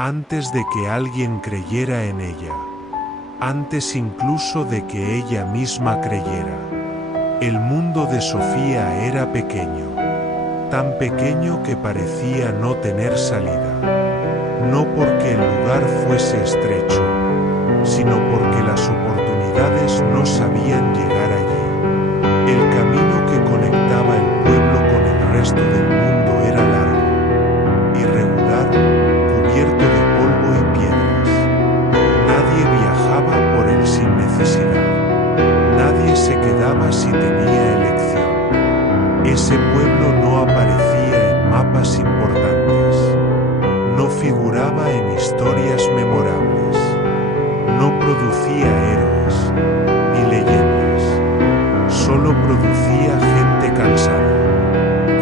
antes de que alguien creyera en ella, antes incluso de que ella misma creyera. El mundo de Sofía era pequeño, tan pequeño que parecía no tener salida, no porque el lugar fuese estrecho, sino porque las oportunidades no sabían llegar allí. El camino que conectaba el pueblo con el resto del mundo era largo, irregular, cubierto de polvo y piedras. Nadie viajaba por él sin necesidad. Nadie se quedaba si tenía elección. Ese pueblo no aparecía en mapas importantes. No figuraba en historias memorables. No producía héroes ni leyendas. Solo producía gente cansada.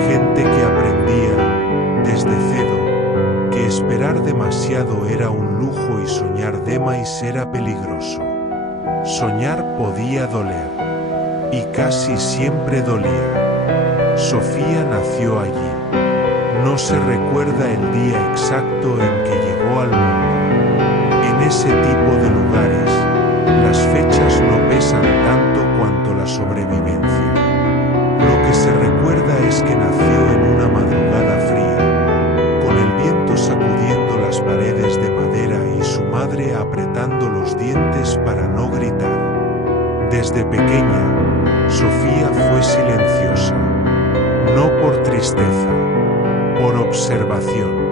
Gente que aprendía, desde cero, que esperar demasiado era un lujo y soñar de más era peligroso. Soñar podía doler, y casi siempre dolía. Sofía nació allí. No se recuerda el día exacto en que llegó al mundo. En ese tipo de lugares, las fechas no pesan tanto cuanto la sobrevivencia. Lo que se recuerda es que nació en una madrugada fría, con el viento sacudiendo las paredes de madera y su madre apretando los dientes para no gritar. Desde pequeña, Sofía fue silenciosa, no por tristeza, por observación.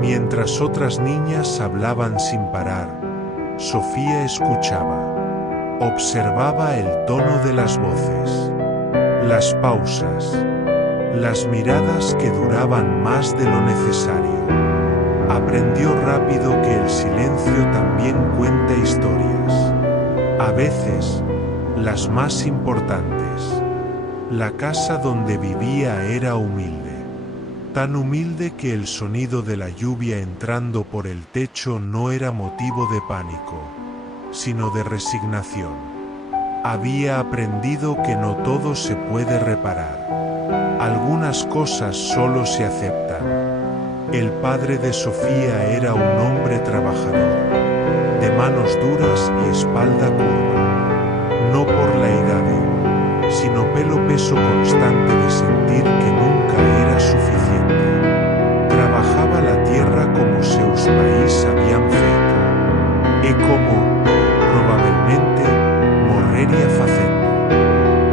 Mientras otras niñas hablaban sin parar, Sofía escuchaba, observaba el tono de las voces, las pausas, las miradas que duraban más de lo necesario. Aprendió rápido que el silencio también cuenta historias. A veces, las más importantes. La casa donde vivía era humilde. Tan humilde que el sonido de la lluvia entrando por el techo no era motivo de pánico, sino de resignación. Había aprendido que no todo se puede reparar. Algunas cosas solo se aceptan. El padre de Sofía era un hombre trabajador, de manos duras y espalda curva. No por la edad, sino pelo peso constante de sentir que nunca era suficiente. Trabajaba la tierra como seus país habían feito, e como, probablemente, morrería facendo.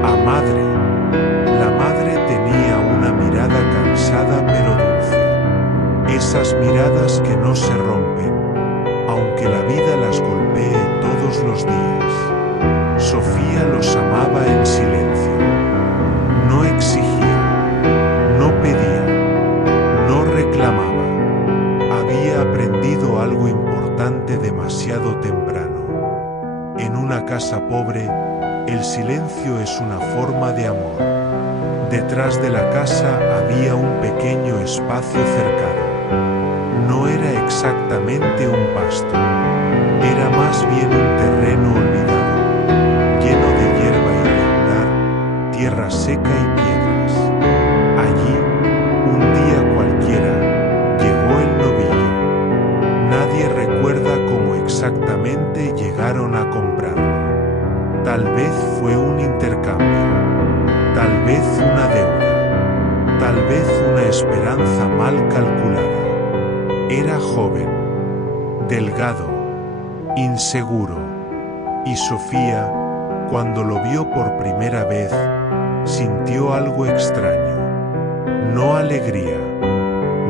A madre, la madre tenía una mirada cansada pero dulce. Esas miradas que no se rompen, aunque la vida las golpee todos los días. Sofía los amaba en silencio. No exigía, no pedía, no reclamaba. Había aprendido algo importante demasiado temprano. En una casa pobre, el silencio es una forma de amor. Detrás de la casa había un pequeño espacio cercado. No era exactamente un pasto, era más bien un terreno olvidado, lleno de hierba irregular, tierra seca y piedras. Allí, un día cualquiera, llegó el novillo. Nadie recuerda cómo exactamente llegaron a comprarlo. Tal vez fue un intercambio, tal vez una deuda, tal vez una esperanza mal calculada. Era joven, delgado, inseguro, y Sofía, cuando lo vio por primera vez, sintió algo extraño. No alegría,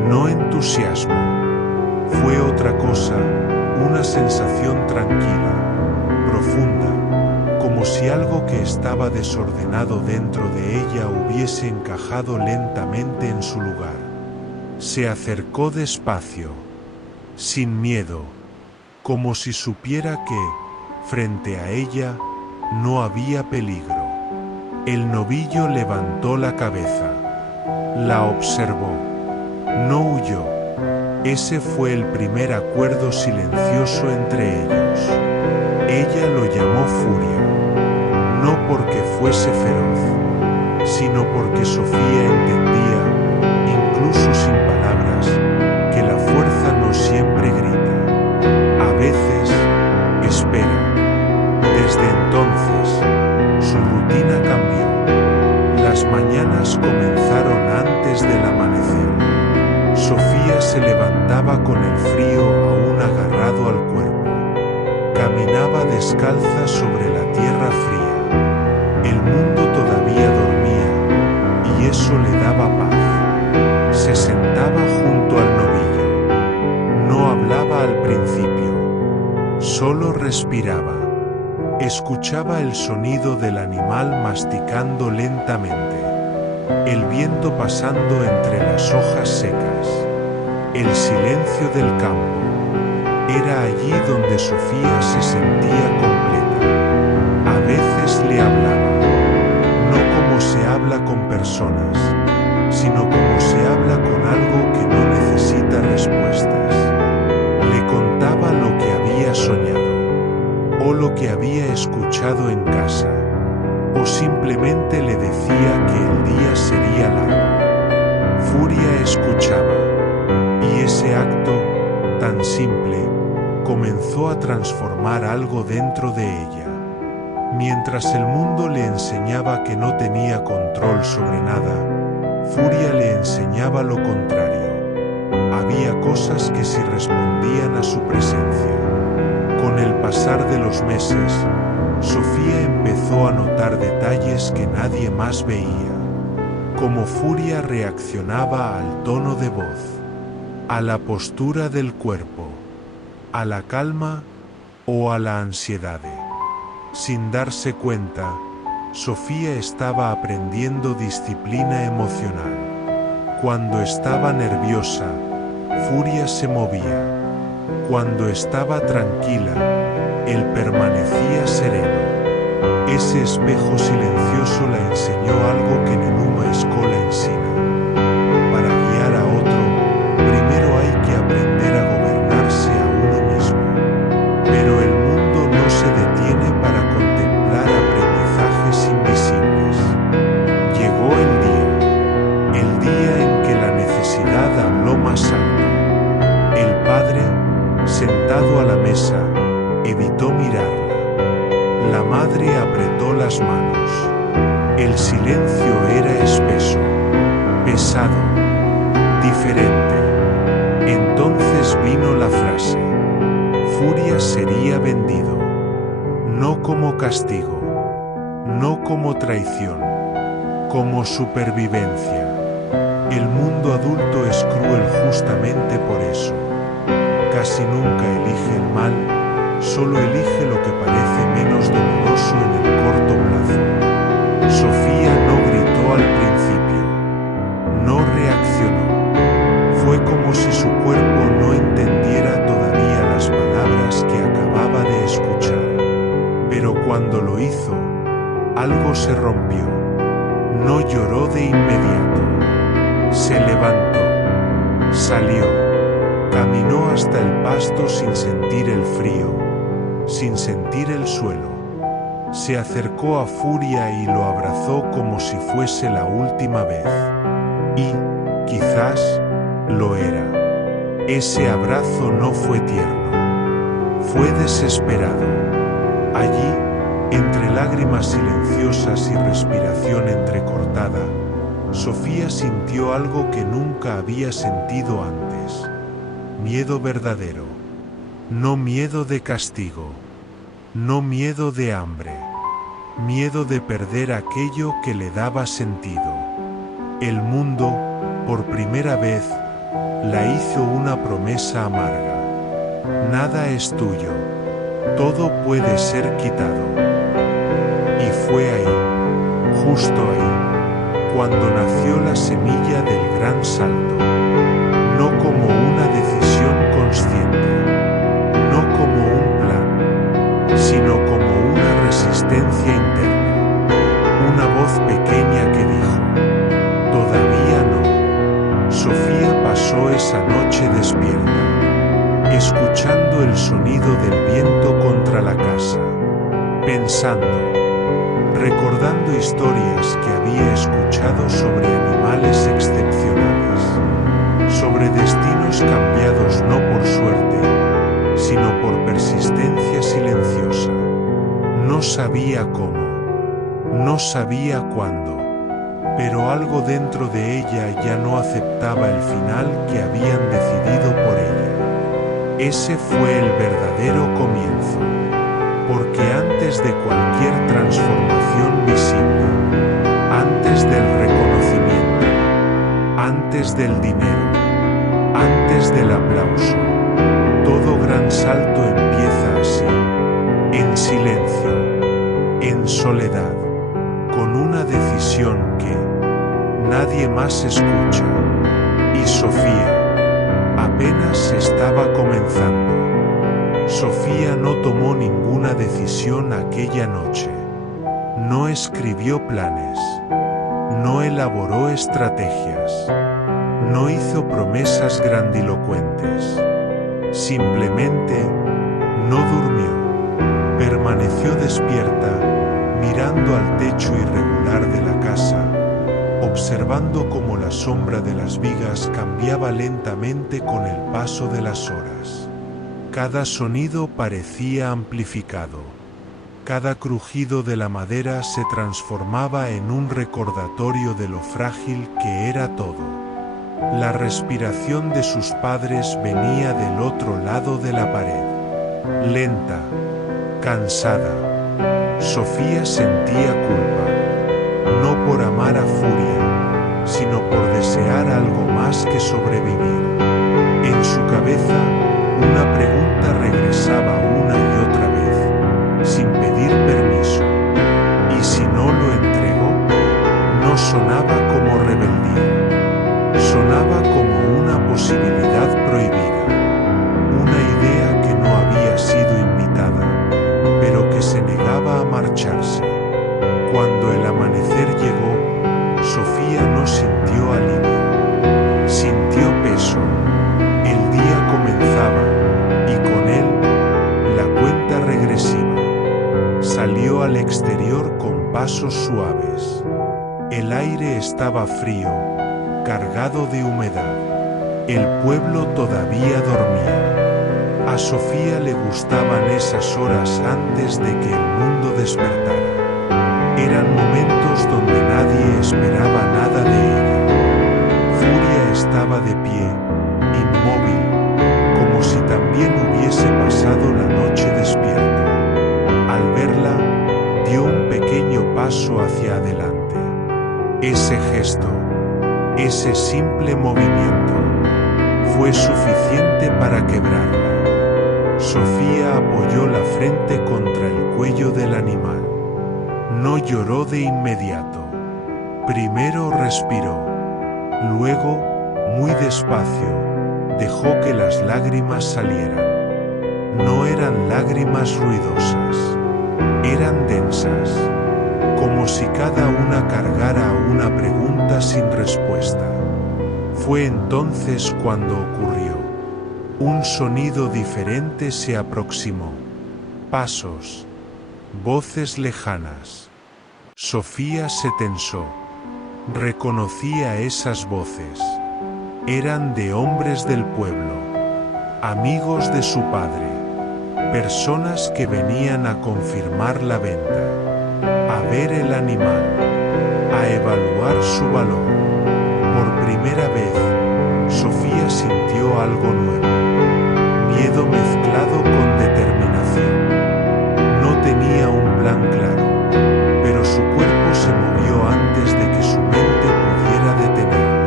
no entusiasmo. Fue otra cosa, una sensación tranquila, profunda, como si algo que estaba desordenado dentro de ella hubiese encajado lentamente en su lugar. Se acercó despacio, sin miedo, como si supiera que, frente a ella, no había peligro. El novillo levantó la cabeza, la observó, no huyó. Ese fue el primer acuerdo silencioso entre ellos. Ella lo llamó furia, no porque fuese feroz, sino porque Sofía entendía, incluso sin palabras, que la fuerza no siempre con el frío aún agarrado al cuerpo. Caminaba descalza sobre la tierra fría. El mundo todavía dormía, y eso le daba paz. Se sentaba junto al novillo. No hablaba al principio. Solo respiraba. Escuchaba el sonido del animal masticando lentamente. El viento pasando entre las hojas secas. El silencio del campo. Era allí donde Sofía se sentía completa. A veces le hablaba, no como se habla con personas, sino como se habla con algo que no necesita respuestas. Le contaba lo que había soñado, o lo que había escuchado en casa, o simplemente le decía que el día sería largo. Furia escuchaba, y ese acto, tan simple, comenzó a transformar algo dentro de ella. Mientras el mundo le enseñaba que no tenía control sobre nada, Furia le enseñaba lo contrario. Había cosas que sí respondían a su presencia. Con el pasar de los meses, Sofía empezó a notar detalles que nadie más veía. Cómo Furia reaccionaba al tono de voz, a la postura del cuerpo, a la calma o a la ansiedad. Sin darse cuenta, Sofía estaba aprendiendo disciplina emocional. Cuando estaba nerviosa, Furia se movía. Cuando estaba tranquila, él permanecía sereno. Ese espejo silencioso la enseñó algo que ninguna escuela ensina. Para guiar a otro, primero hay que aprender a gobernarse a uno mismo. Pero el mundo no se detiene para contemplar aprendizajes invisibles. Llegó el día en que la necesidad habló más alto. El padre, sentado a la mesa, evitó mirarla. La madre apretó las manos. El silencio era espeso, pesado, diferente. Entonces vino la frase. Furia sería vendido. No como castigo, no como traición, como supervivencia. El mundo adulto es cruel justamente por eso. Casi nunca elige el mal, solo elige lo que parece menos doloroso en el corto plazo. Sofía no gritó al principio, no reaccionó. Fue como si su cuerpo no entendiera todavía las palabras que acababa de escuchar. Pero cuando lo hizo, algo se rompió. No lloró de inmediato. Se levantó, salió, caminó hasta el pasto sin sentir el frío, sin sentir el suelo. Se acercó a Furia y lo abrazó como si fuese la última vez. Y, quizás, lo era. Ese abrazo no fue tierno. Fue desesperado. Allí, entre lágrimas silenciosas y respiración entrecortada, Sofía sintió algo que nunca había sentido antes. Miedo verdadero. No miedo de castigo. No miedo de hambre. Miedo de perder aquello que le daba sentido. El mundo, por primera vez, la hizo una promesa amarga. Nada es tuyo. Todo puede ser quitado. Y fue ahí, justo ahí, cuando nació la semilla del gran salto. No como una decisión consciente, no como un plan, sino como una resistencia interna. Una voz pequeña que dijo, todavía no. Sofía pasó esa noche despierta, escuchando el sonido del viento contra la casa, pensando, recordando historias que había escuchado sobre animales excepcionales, sobre destinos cambiados no por suerte, sino por persistencia silenciosa. No sabía cómo, no sabía cuándo, pero algo dentro de ella ya no aceptaba el final que habían decidido por ella. Ese fue el verdadero comienzo. Porque antes de cualquier transformación visible, antes del reconocimiento, antes del dinero, antes del aplauso, todo gran salto empieza así, en silencio, en soledad, con una decisión que nadie más escucha. Y Sofía apenas estaba comenzando. Sofía no tomó ninguna decisión aquella noche. No escribió planes. No elaboró estrategias. No hizo promesas grandilocuentes. Simplemente no durmió. Permaneció despierta, mirando al techo irregular de la casa, observando cómo la sombra de las vigas cambiaba lentamente con el paso de las horas. Cada sonido parecía amplificado. Cada crujido de la madera se transformaba en un recordatorio de lo frágil que era todo. La respiración de sus padres venía del otro lado de la pared. Lenta, cansada. Sofía sentía culpa, no por amar a Furia, sino por desear algo más que sobrevivir. En su cabeza, una pregunta regresaba una y otra vez, sin pedir permiso. ¿Y si no lo entrego? No sonaba como rebeldía, sonaba como una posibilidad prohibida, una idea que no había sido invitada, pero que se negaba a marcharse. Cuando el amanecer llegó, Sofía no sintió alivio, sintió peso. El día comenzaba, y con él, la cuenta regresiva. Salió al exterior con pasos suaves. El aire estaba frío, cargado de humedad. El pueblo todavía dormía. A Sofía le gustaban esas horas antes de que el mundo despertara. Eran momentos donde nadie esperaba nada de ella. Furia estaba de pie, inmóvil, como si también hubiese pasado la noche despierta. Al verla, dio un pequeño paso hacia adelante. Ese gesto, ese simple movimiento, fue suficiente para quebrarla. Sofía apoyó la frente contra el cuello del animal. No lloró de inmediato. Primero respiró. Luego, muy despacio, dejó que las lágrimas salieran. No eran lágrimas ruidosas. Eran densas, como si cada una cargara una pregunta sin respuesta. Fue entonces cuando ocurrió. Un sonido diferente se aproximó. Pasos. Voces lejanas. Sofía se tensó. Reconocía esas voces. Eran de hombres del pueblo, amigos de su padre, personas que venían a confirmar la venta, a ver el animal, a evaluar su valor. Por primera vez, Sofía sintió algo nuevo, miedo mezclado con determinación. No tenía un plan claro, pero su cuerpo se movió antes de que su mente pudiera detenerlo.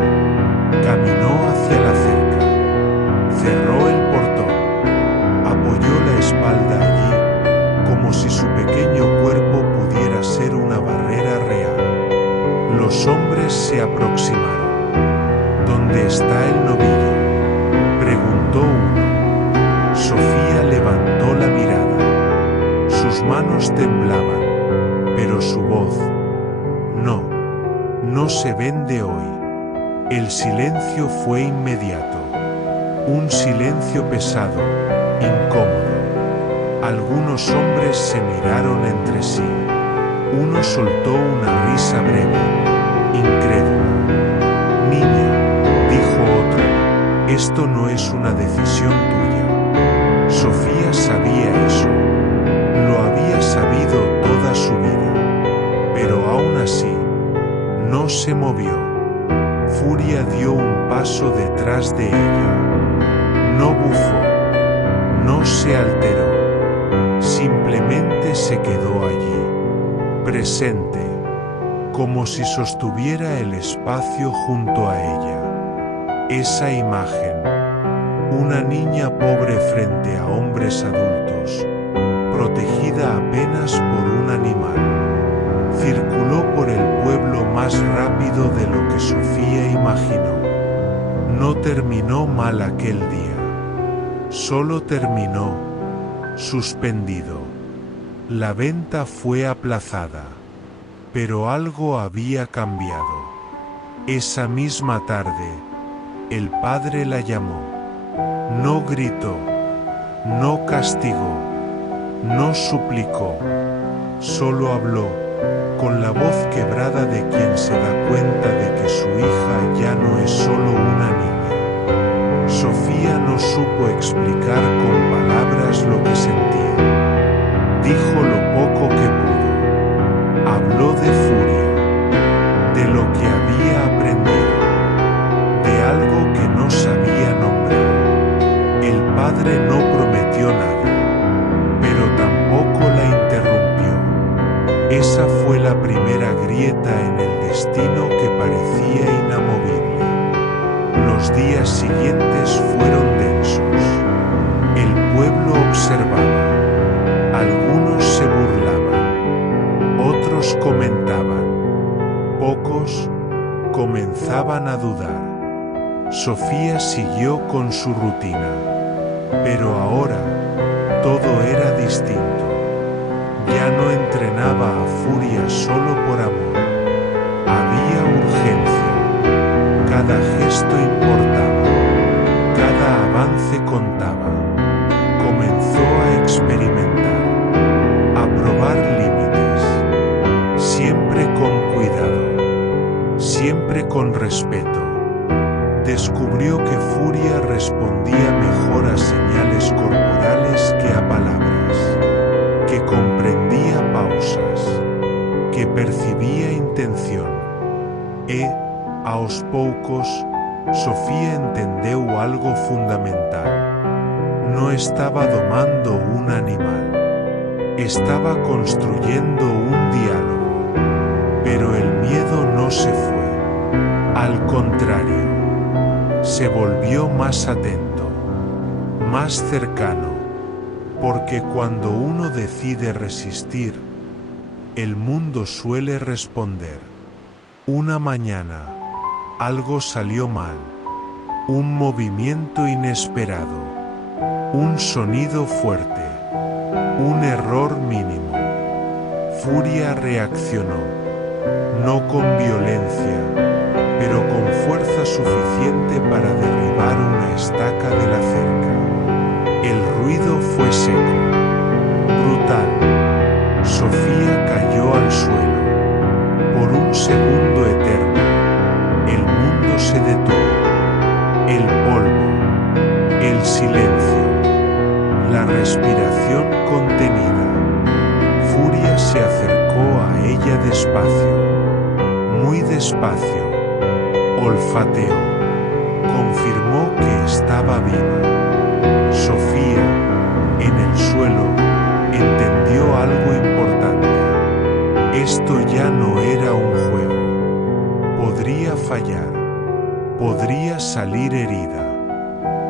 Caminó hacia la cerca, cerró el portón, apoyó la espalda allí, como si su pequeño cuerpo pudiera ser una barrera real. Los hombres se aproximaron. ¿Dónde está el novillo?, preguntó uno. Sofía levantó la mirada. Sus manos temblaban, pero su voz, no se vende hoy. El silencio fue inmediato. Un silencio pesado, incómodo. Algunos hombres se miraron entre sí. Uno soltó una risa breve, incrédula. Niña, dijo otro, esto no es una decisión tuya. Sofía sabía eso. Lo había sabido toda su vida. Pero aún así, no se movió. Furia dio un paso detrás de ella. No bufó, se alteró, simplemente se quedó allí, presente, como si sostuviera el espacio junto a ella. Esa imagen, una niña pobre frente a hombres adultos, protegida apenas por un animal, circuló por el pueblo más rápido de lo que Sofía imaginó. No terminó mal aquel día, solo terminó suspendido. La venta fue aplazada, pero algo había cambiado. Esa misma tarde, el padre la llamó. No gritó, no castigó, no suplicó, solo habló, con la voz quebrada de quien se da cuenta de que su hija ya no es solo una niña. Sofía no supo explicar con palabras lo que sentía. Dijo lo poco que pudo. Habló de furia, de lo que había aprendido, de algo que no sabía nombrar. El padre no prometió nada, pero tampoco la interrumpió. Esa fue la primera grieta en el destino que parecía inamovible. Los días siguientes fueron densos. El pueblo observaba. Algunos se burlaban, otros comentaban, pocos comenzaban a dudar. Sofía siguió con su rutina, pero ahora todo era distinto. Ya no entrenaba a furia solo por amor. Había urgencia. Cada gesto importaba. Cada avance contaba. Comenzó a experimentar, a probar límites. Siempre con cuidado. Siempre con respeto. Descubrió que furia respondía mejor a señales corporales que a palabras, que comprendía pausas, que percibía intención. E, aos poucos, Sofía entendeu algo fundamental. No estaba domando un animal, estaba construyendo un diálogo. Pero el miedo no se fue. Al contrario, se volvió más atento, más cercano, porque cuando uno decide resistir, el mundo suele responder. Una mañana, algo salió mal, un movimiento inesperado, un sonido fuerte, un error mínimo. Furia reaccionó, no con violencia, pero con fuerza suficiente para derribar una estaca de la cerca. El ruido fue seco, brutal. Sofía cayó al suelo. Por un segundo eterno, el mundo se detuvo. El polvo, el silencio, la respiración contenida. Furia se acercó a ella despacio, muy despacio. Olfateó, confirmó que estaba viva. Sofía, en el suelo, entendió algo importante. Esto ya no era un juego. Podría fallar, podría salir herida,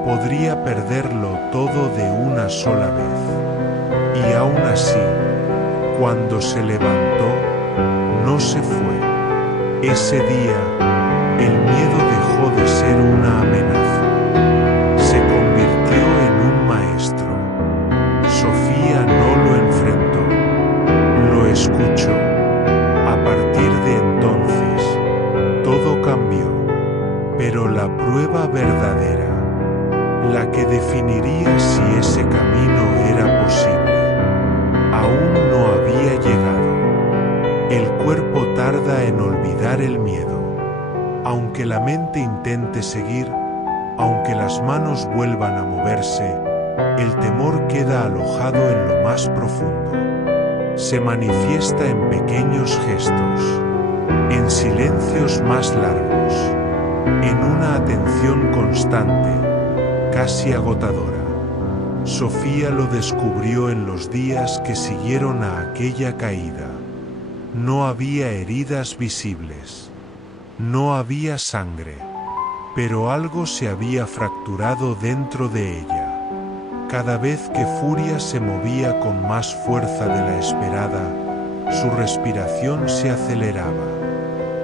podría perderlo todo de una sola vez. Y aún así, cuando se levantó, no se fue. Ese día, el miedo dejó de ser una amenaza. Se convirtió en un maestro. Sofía no lo enfrentó, lo escuchó. A partir de entonces, todo cambió. Pero la prueba verdadera, la que definiría si ese camino era posible, aún no había llegado. El cuerpo tarda en olvidar el miedo. Aunque la mente intente seguir, aunque las manos vuelvan a moverse, el temor queda alojado en lo más profundo. Se manifiesta en pequeños gestos, en silencios más largos, en una atención constante, casi agotadora. Sofía lo descubrió en los días que siguieron a aquella caída. No había heridas visibles. No había sangre. Pero algo se había fracturado dentro de ella. Cada vez que Furia se movía con más fuerza de la esperada, su respiración se aceleraba.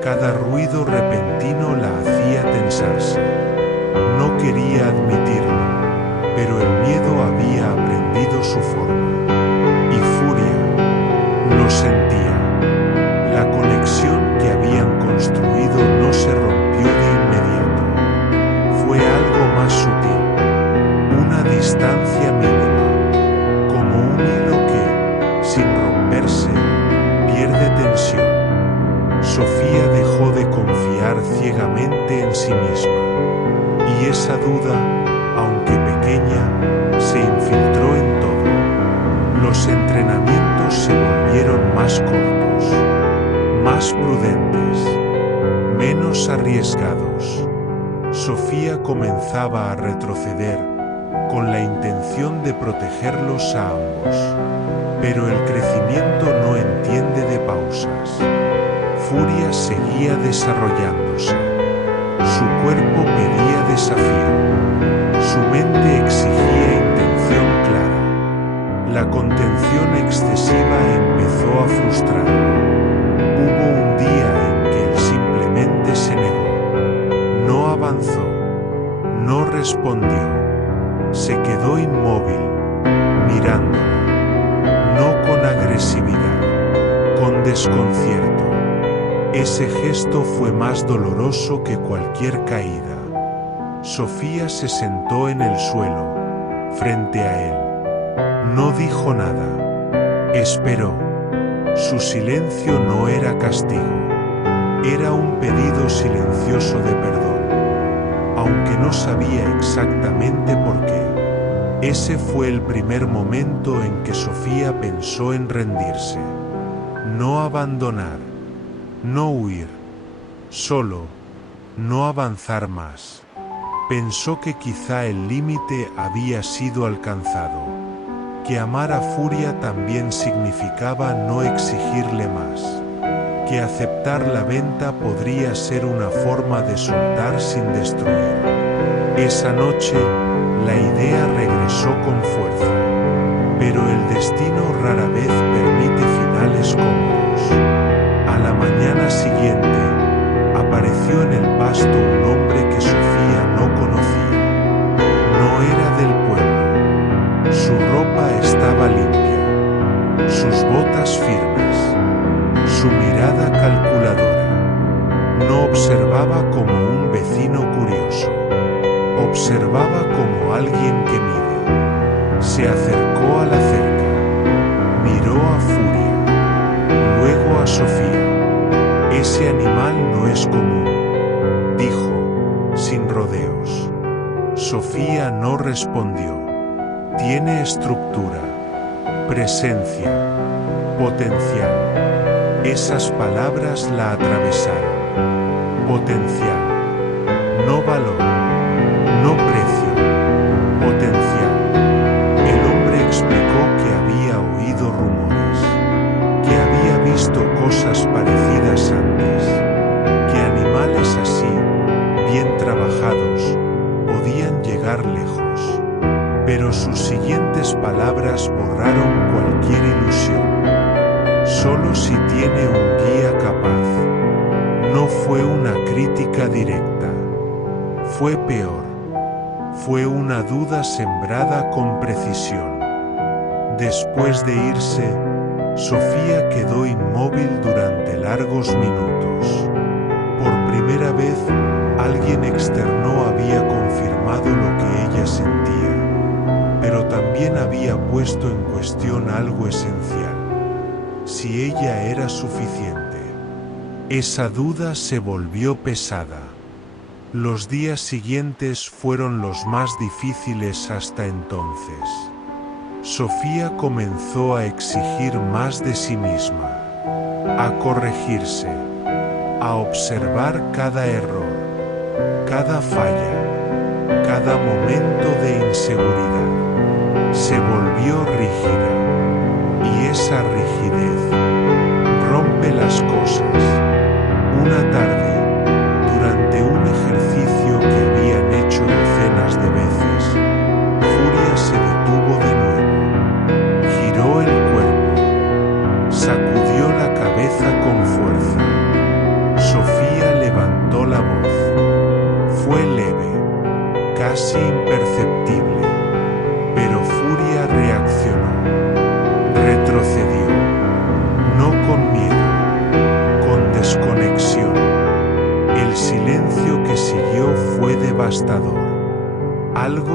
Cada ruido repentino la hacía tensarse. No quería admitirlo, pero el miedo había aprendido su forma. Y Furia lo sentía. La conexión que habían construido no se rompió de inmediato. Fue algo más sutil, una distancia mínima, como un hilo que, sin romperse, pierde tensión. Sofía dejó de confiar ciegamente en sí misma, y esa duda, aunque pequeña, se infiltró en todo. Los entrenamientos se volvieron más cortos, más prudentes, menos arriesgados. Sofía comenzaba a retroceder, con la intención de protegerlos a ambos. Pero el crecimiento no entiende de pausas. Furia seguía desarrollándose. Su cuerpo pedía desafío. Su mente exigía intención clara. La contención excesiva empezó a frustrarlo. Hubo un día en que él simplemente se negó. No avanzó. No respondió. Se quedó inmóvil, mirándolo. No con agresividad, con desconcierto. Ese gesto fue más doloroso que cualquier caída. Sofía se sentó en el suelo, frente a él. No dijo nada. Esperó. Su silencio no era castigo. Era un pedido silencioso de perdón. Aunque no sabía exactamente por qué. Ese fue el primer momento en que Sofía pensó en rendirse. No abandonar. No huir. Solo, no avanzar más. Pensó que quizá el límite había sido alcanzado. Que amar a Furia también significaba no exigirle más. Que aceptar la venta podría ser una forma de soltar sin destruir. Esa noche, la idea regresó con fuerza. Pero el destino rara vez permite finales cómodos. A la mañana siguiente, apareció en el pasto un hombre que Sofía no conocía. No era del pueblo. Su ropa estaba limpia, sus botas firmes, su mirada calculadora. No observaba como un vecino curioso. Observaba como alguien que mide. Se acercó a la cerca. Miró a Furia. Luego a Sofía. Ese animal no es común, dijo, sin rodeos. Sofía no respondió. Tiene estructura, presencia, potencial. Esas palabras la atravesaron. Potencial, no valor, no precio, potencial. El hombre explicó que había oído rumores, que había visto cosas parecidas antes, que animales así, bien trabajados, podían llegar lejos. Pero sus siguientes palabras borraron cualquier ilusión. Solo si tiene un guía capaz. No fue una crítica directa. Fue peor. Fue una duda sembrada con precisión. Después de irse, Sofía quedó inmóvil durante largos minutos. Por primera vez, alguien externo había confirmado lo que ella sentía, pero también había puesto en cuestión algo esencial. Si ella era suficiente. Esa duda se volvió pesada. Los días siguientes fueron los más difíciles hasta entonces. Sofía comenzó a exigir más de sí misma, a corregirse, a observar cada error, cada falla, cada momento de inseguridad.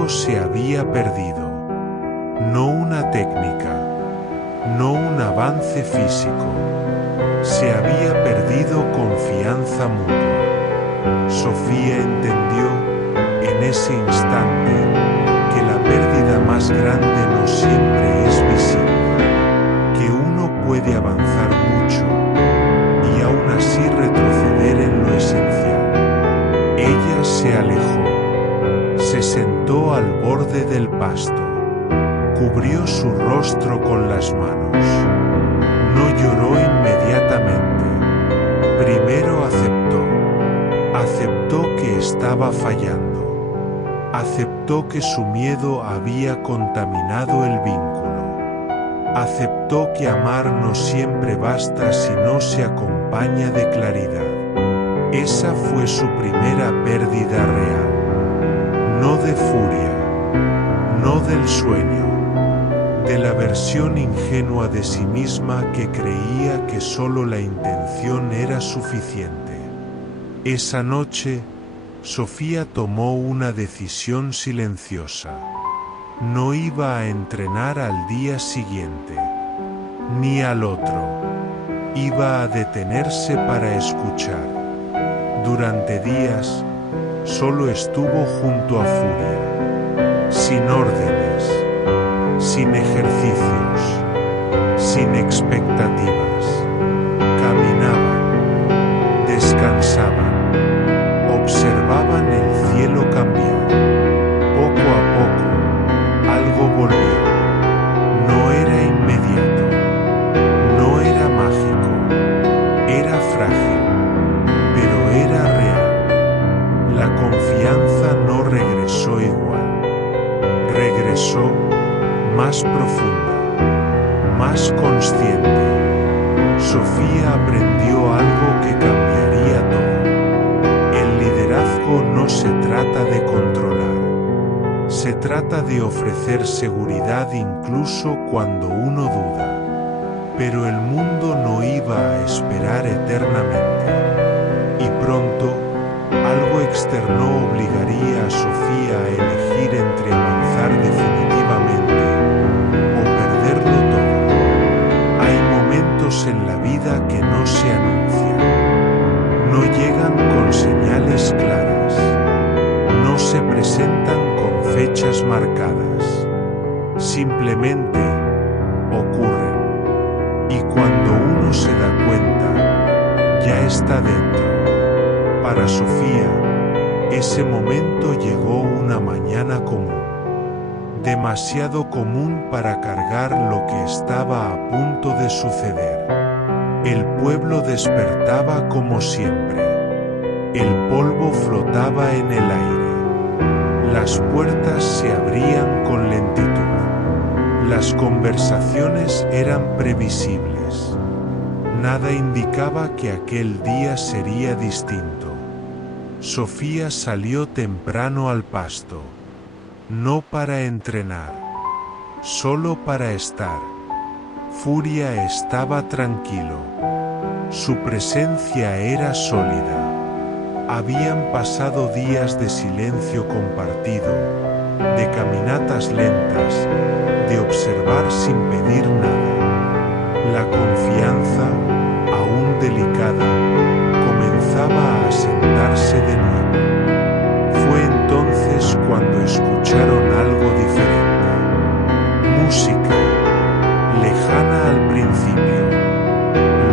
algo se había perdido. No una técnica, no un avance físico. Se había perdido confianza mutua. Sofía entendió en ese instante que la pérdida más grande no siempre es visible, que uno puede avanzar mucho y aún así retroceder en lo esencial. Ella se alejó, se sentó al borde del pasto, cubrió su rostro con las manos. No lloró inmediatamente. Primero aceptó que estaba fallando. Aceptó que su miedo había contaminado el vínculo. Aceptó que amar no siempre basta si no se acompaña de claridad. Esa fue su primera pérdida real. No de furia, no del sueño, de la versión ingenua de sí misma que creía que solo la intención era suficiente. Esa noche, Sofía tomó una decisión silenciosa. No iba a entrenar al día siguiente, ni al otro. Iba a detenerse para escuchar. Durante días, solo estuvo junto a Furia, sin órdenes, sin ejercicios, sin expectativas. Caminaban, descansaban, observaban el cielo cambiar. Poco a poco, algo volvió. No era inmediato, no era mágico, era frágil, pero era real. La confianza no regresó igual. Regresó más profunda, más consciente. Sofía aprendió algo que cambiaría todo. El liderazgo no se trata de controlar. Se trata de ofrecer seguridad incluso cuando uno duda. Pero el mundo no iba a esperar eternamente. Y pronto, algo externo obligaría a Sofía a elegir entre avanzar definitivamente o perderlo todo. Hay momentos en la vida que no se anuncian. No llegan con señales claras. No se presentan con fechas marcadas. Simplemente ocurren. Y cuando uno se da cuenta, ya está dentro. Para Sofía, ese momento llegó una mañana común. Demasiado común para cargar lo que estaba a punto de suceder. El pueblo despertaba como siempre. El polvo flotaba en el aire. Las puertas se abrían con lentitud. Las conversaciones eran previsibles. Nada indicaba que aquel día sería distinto. Sofía salió temprano al pasto. No para entrenar, solo para estar. Furia estaba tranquilo. Su presencia era sólida. Habían pasado días de silencio compartido, de caminatas lentas, de observar sin pedir nada. La confianza, aún delicada, comenzaba a asentarse de nuevo. Fue entonces cuando escucharon algo diferente. Música, lejana al principio,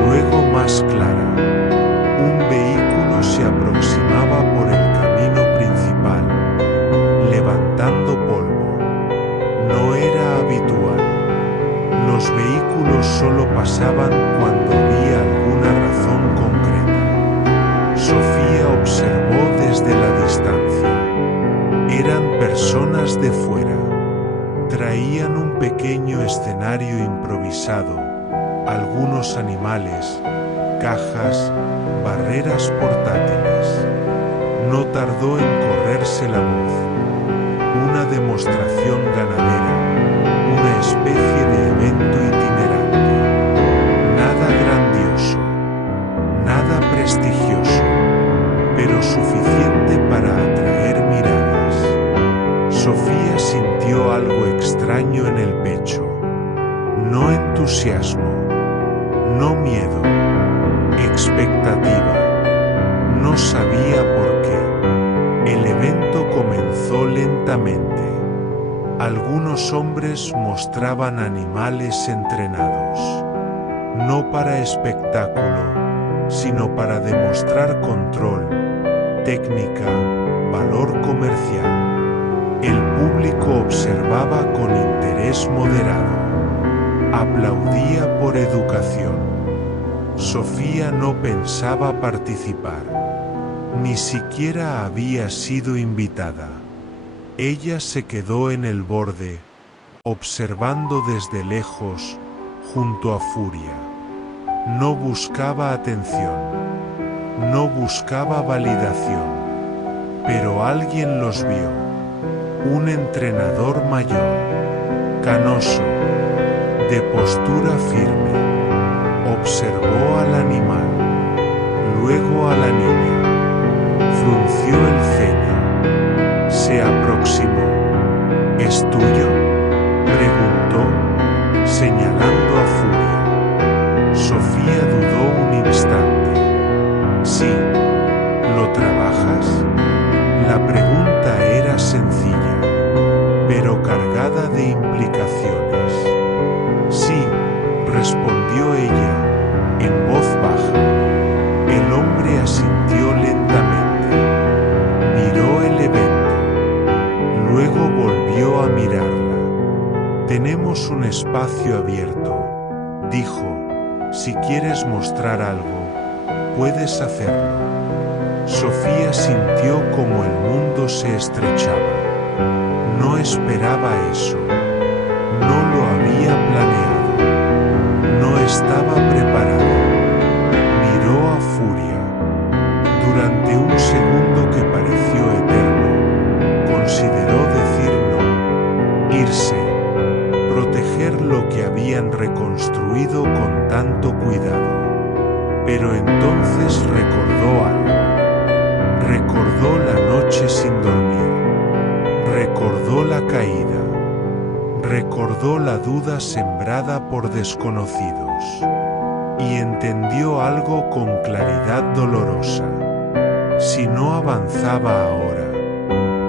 luego más clara. Un vehículo se aproximaba por el camino principal, levantando polvo. No era habitual. Los vehículos solo pasaban cuando había alguna razón concreta. Sofía observó desde la distancia. Eran personas de fuera. Traían un pequeño escenario improvisado, algunos animales, cajas, barreras portátiles. No tardó en correrse la voz. Una demostración ganadera, una especie de evento itinerante. Nada grandioso, nada prestigioso, pero suficiente para atraer miradas. Sofía hecho. No entusiasmo, no miedo, expectativa. No sabía por qué. El evento comenzó lentamente. Algunos hombres mostraban animales entrenados, no para espectáculo, sino para demostrar control, técnica, valor comercial. El público observaba con interés moderado. Aplaudía por educación. Sofía no pensaba participar. Ni siquiera había sido invitada. Ella se quedó en el borde, observando desde lejos, junto a Furia. No buscaba atención. No buscaba validación. Pero alguien los vio. Un entrenador mayor, canoso, de postura firme. Observó al animal, luego a la niña. Frunció el ceño. Se aproximó. ¿Es tuyo?, preguntó, señalando a Furia. Sofía dudó un instante. Sí. ¿Lo trabajas? La pregunta era sencilla, pero cargada de implicaciones. Sí, respondió ella, en voz baja. El hombre asintió lentamente. Miró el evento. Luego volvió a mirarla. Tenemos un espacio abierto, dijo. Si quieres mostrar algo, puedes hacerlo. Sofía sintió como el mundo se estrechaba. No esperaba eso. No lo había planeado. No estaba preparado. Miró a Furia. Durante un segundo que pareció eterno, consideró decir no, irse, proteger lo que habían reconstruido con tanto cuidado. Pero entonces recordó algo. Recordó la noche sin dormir. Recordó la caída. Recordó la duda sembrada por desconocidos. Y entendió algo con claridad dolorosa. Si no avanzaba ahora,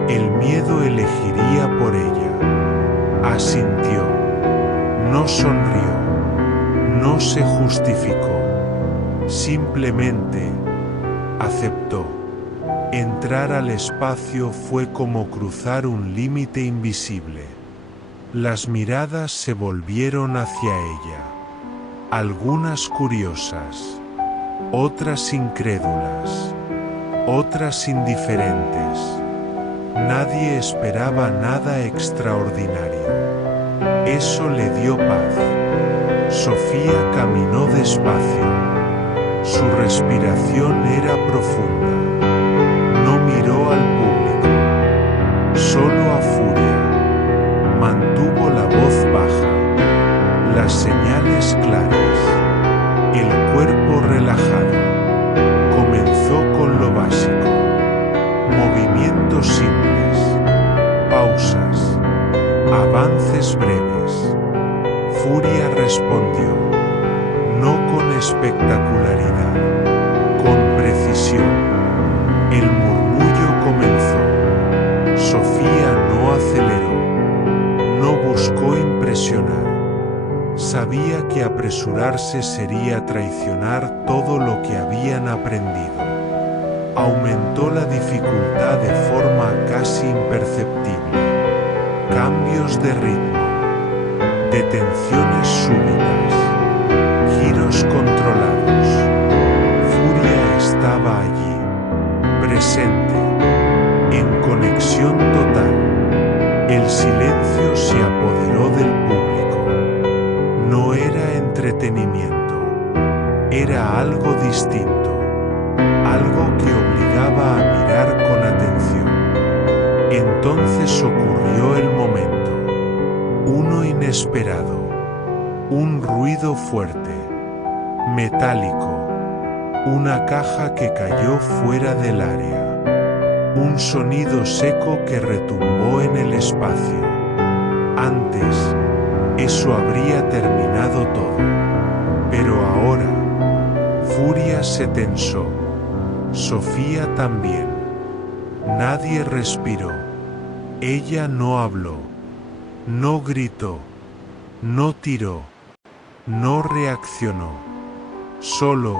el miedo elegiría por ella. Asintió. No sonrió. No se justificó. Simplemente aceptó. Entrar al espacio fue como cruzar un límite invisible. Las miradas se volvieron hacia ella. Algunas curiosas, otras incrédulas, otras indiferentes. Nadie esperaba nada extraordinario. Eso le dio paz. Sofía caminó despacio. Su respiración era profunda. No miró al público, solo a Furia. Mantuvo la voz baja, las señales claras, el cuerpo relajado. Comenzó con lo básico, movimientos simples, pausas, avances breves. Furia respondió, no con espectacularidad, con precisión. El murmullo comenzó. Sofía no aceleró. No buscó impresionar. Sabía que apresurarse sería traicionar todo lo que habían aprendido. Aumentó la dificultad de forma casi imperceptible. Cambios de ritmo. Detenciones súbitas. Giros controlados. Furia estaba allí. Presente, en conexión total. El silencio se apoderó del público. No era entretenimiento, era algo distinto, algo que obligaba a mirar con atención. Entonces ocurrió el momento, uno inesperado, un ruido fuerte, metálico. Una caja que cayó fuera del área. Un sonido seco que retumbó en el espacio. Antes, eso habría terminado todo. Pero ahora, Furia se tensó. Sofía también. Nadie respiró. Ella no habló. No gritó. No tiró. No reaccionó. Solo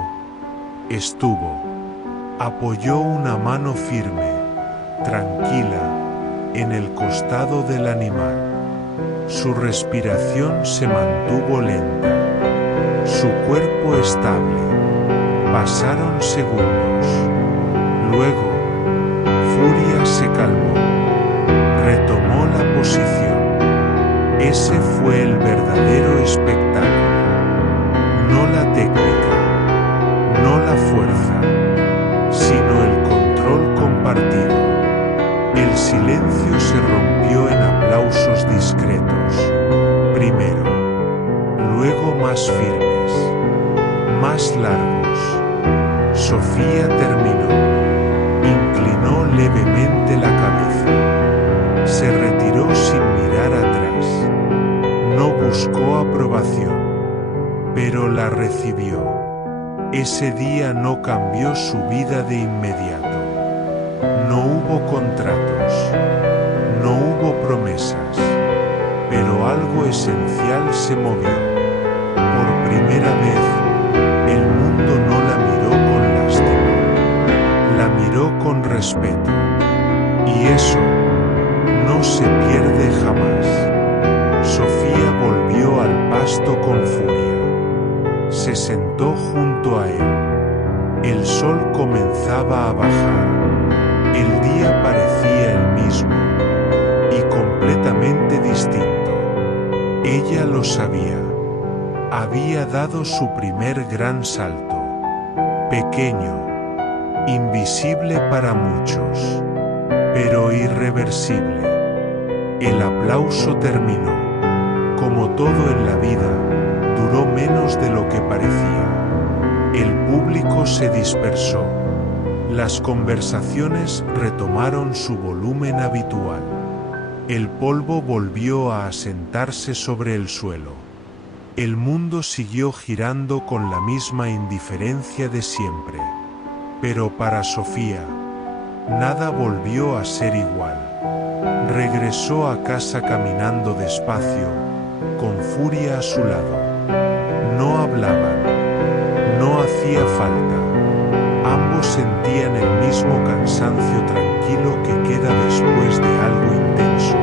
estuvo. Apoyó una mano firme, tranquila, en el costado del animal. Su respiración se mantuvo lenta. Su cuerpo estable. Pasaron segundos. Luego, Furia se calmó. Retomó la posición. Ese fue el verdadero espectáculo. No la técnica, no la fuerza, sino el control compartido. El silencio se rompió en aplausos discretos. Primero, luego más firmes, más largos. Sofía terminó. Inclinó levemente la cabeza. Se retiró sin mirar atrás. No buscó aprobación, pero la recibió. Ese día no cambió su vida de inmediato. No hubo contratos, no hubo promesas, pero algo esencial se movió. Por primera vez, el mundo no la miró con lástima, la miró con respeto. Y eso no se pierde jamás. Sofía volvió al pasto con furia. Se sentó junto a él. El sol comenzaba a bajar. El día parecía el mismo y completamente distinto. Ella lo sabía. Había dado su primer gran salto. Pequeño, invisible para muchos, pero irreversible. El aplauso terminó. Como todo en la vida, duró menos de lo que parecía. El público se dispersó. Las conversaciones retomaron su volumen habitual. El polvo volvió a asentarse sobre el suelo. El mundo siguió girando con la misma indiferencia de siempre. Pero para Sofía, nada volvió a ser igual. Regresó a casa caminando despacio, con Furia a su lado. No hablaban. No hacía falta. Ambos sentían el mismo cansancio tranquilo que queda después de algo intenso,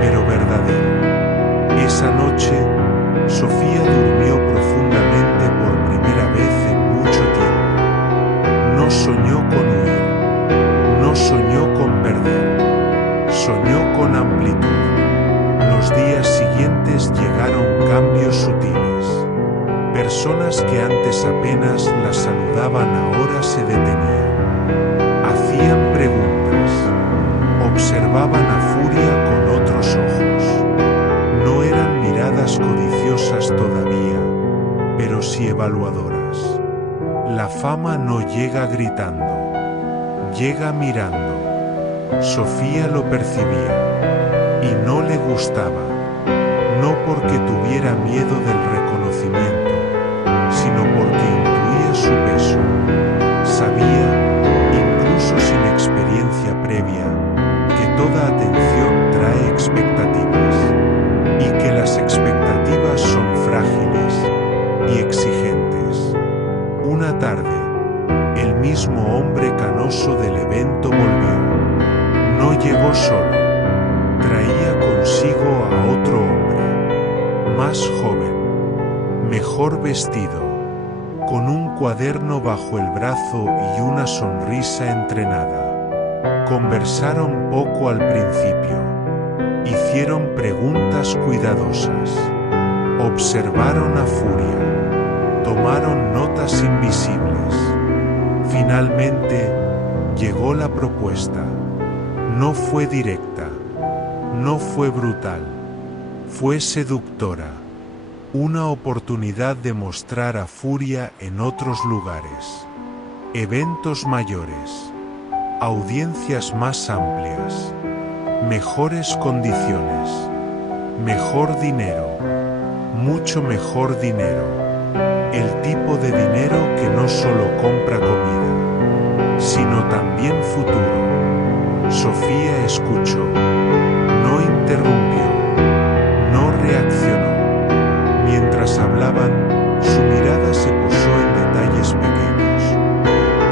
pero verdadero. Esa noche, Sofía durmió profundamente por primera vez en mucho tiempo. No soñó con huir, no soñó con perder, soñó con amplitud. Los días siguientes llegaron cambios sutiles. Personas que antes apenas la saludaban ahora se detenían. Hacían preguntas. Observaban a Furia con otros ojos. No eran miradas codiciosas todavía, pero sí evaluadoras. La fama no llega gritando, llega mirando. Sofía lo percibía y no le gustaba, no porque tuviera miedo del reconocimiento, sino porque intuía su peso. Sabía, incluso sin experiencia previa, que toda atención trae expectativas, y que las expectativas son frágiles y exigentes. Una tarde, el mismo hombre canoso del evento volvió. No llegó solo, traía consigo a otro hombre, más joven, mejor vestido, con un cuaderno bajo el brazo y una sonrisa entrenada. Conversaron poco al principio. Hicieron preguntas cuidadosas. Observaron a Furia. Tomaron notas invisibles. Finalmente, llegó la propuesta. No fue directa. No fue brutal. Fue seductora. Una oportunidad de mostrar a Furia en otros lugares. Eventos mayores. Audiencias más amplias. Mejores condiciones. Mejor dinero. mucho mejor dinero. El tipo de dinero que no solo compra comida, sino también futuro. Sofía escuchó, no interrumpió, no reaccionó. Mientras hablaban, su mirada se posó en detalles pequeños.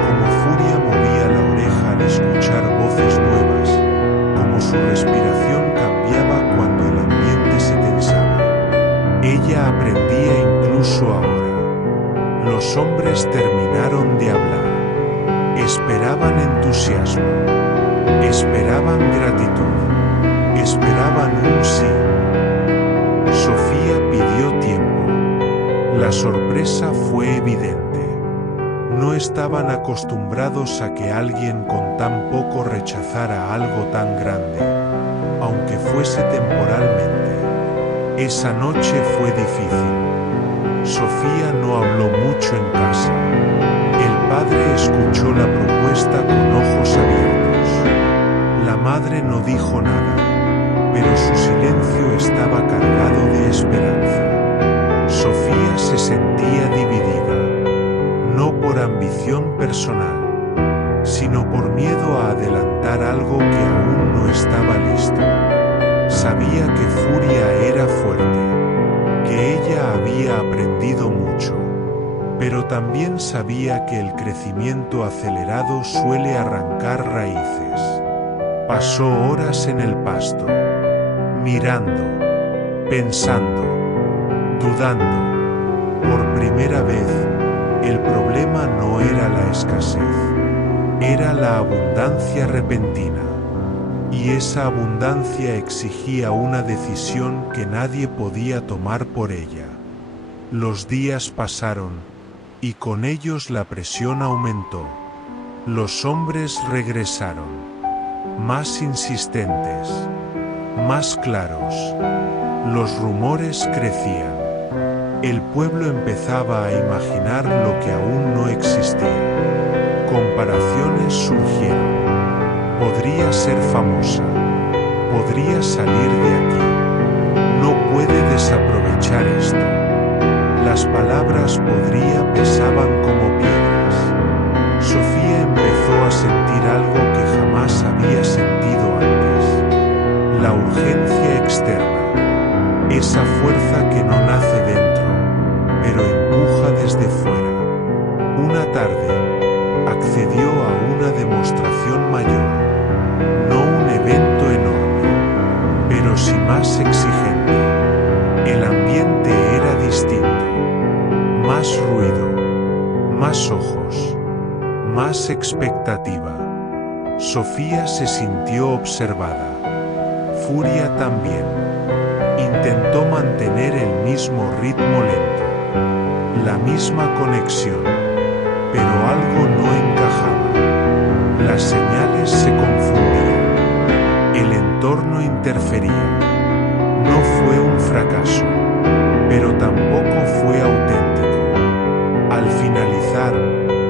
Como Furia movía la oreja al escuchar voces nuevas, como su respiración cambiaba cuando el ambiente se tensaba. Ella aprendía incluso ahora. Los hombres terminaron de hablar. Esperaban entusiasmo. Esperaban gratitud. Esperaban un sí. Sofía pidió tiempo. La sorpresa fue evidente. No estaban acostumbrados a que alguien con tan poco rechazara algo tan grande, aunque fuese temporalmente. Esa noche fue difícil. Sofía no habló mucho en casa. El padre escuchó la propuesta con ojos abiertos. La madre no dijo nada, pero su silencio estaba cargado de esperanza. Sofía se sentía dividida, no por ambición personal, sino por miedo a adelantar algo que aún no estaba listo. Sabía que Furia era fuerte, que ella había aprendido mucho, pero también sabía que el crecimiento acelerado suele arrancar raíces. Pasó horas en el pasto, mirando, pensando, dudando. Por primera vez, el problema no era la escasez, era la abundancia repentina. Y esa abundancia exigía una decisión que nadie podía tomar por ella. Los días pasaron, y con ellos la presión aumentó. Los hombres regresaron, más insistentes, más claros. Los rumores crecían. El pueblo empezaba a imaginar lo que aún no existía. Comparaciones surgieron. Podría ser famosa. Podría salir de aquí. No puede desaprovechar esto. Las palabras podría pesaban como piedras. Sofía empezó a sentir algo que jamás había sentido antes. La urgencia externa. Esa fuerza que no nace dentro, pero empuja desde fuera. Una tarde, accedió a una demostración mayor. No un evento enorme, pero sí más exigente. El ambiente era distinto. Más ruido, más ojos, más expectativa. Sofía se sintió observada. Furia también. Intentó mantener el mismo ritmo lento, la misma conexión, pero algo no encajaba. Las señales se confundían. El entorno interfería. No fue un fracaso, pero tampoco fue auténtico. Al finalizar,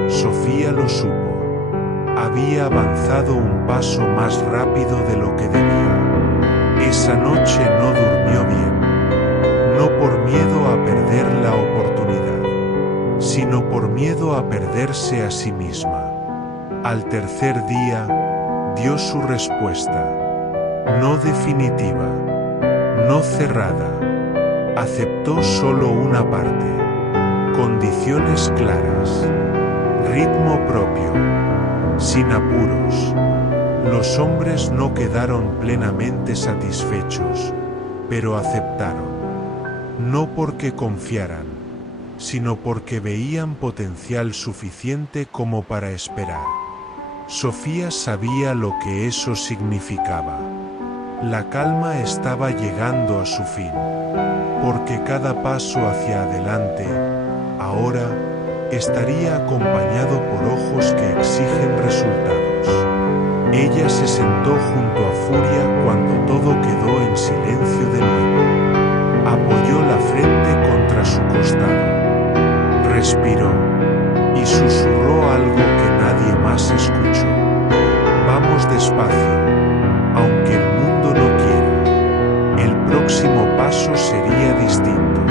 Sofía lo supo. Había avanzado un paso más rápido de lo que debía. Esa noche no durmió bien. No por miedo a perder la oportunidad, sino por miedo a perderse a sí misma. Al tercer día, dio su respuesta. No definitiva, no cerrada. Aceptó solo una parte. Condiciones claras. Ritmo propio. Sin apuros. Los hombres no quedaron plenamente satisfechos, pero aceptaron. No porque confiaran, sino porque veían potencial suficiente como para esperar. Sofía sabía lo que eso significaba. La calma estaba llegando a su fin, porque cada paso hacia adelante, ahora, estaría acompañado por ojos que exigen resultados. Ella se sentó junto a Furia cuando todo quedó en silencio de nuevo. Apoyó la frente contra su costado. Respiró y susurró algo que nadie más escuchó. Vamos despacio, aunque el mundo no quiera. El próximo paso sería distinto.